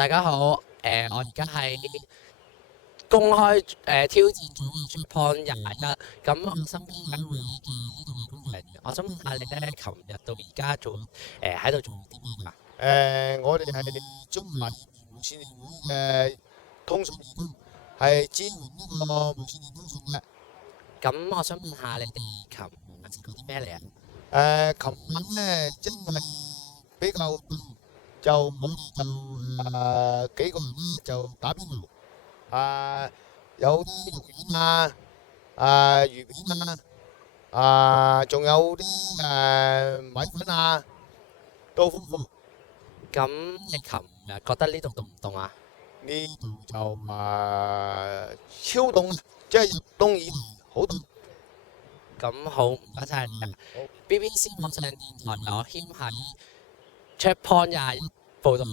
大家好，我而家係公開挑戰組嘅 Checkpoint 21，咁我身邊有一位嘅呢度嘅工作人員，我想問下你咧，琴日到而家做喺度做啲咩㗎？我哋係中華業餘無線電會嘅通訊義工，係支援呢個無線電通訊嘅。咁我想問下你哋琴日食過啲咩嚟啊？琴晚咧真係比較凍，就我哋就幾個人咧就打邊爐，有啲肉丸啊，魚片仲有啲米粉啊，都豐富。咁你琴日覺得呢度凍唔凍啊？呢度就超凍，即係入冬以來好凍。咁好，唔該晒你啊好。BBC 網上電台有謙喺 Checkpoint 21報道。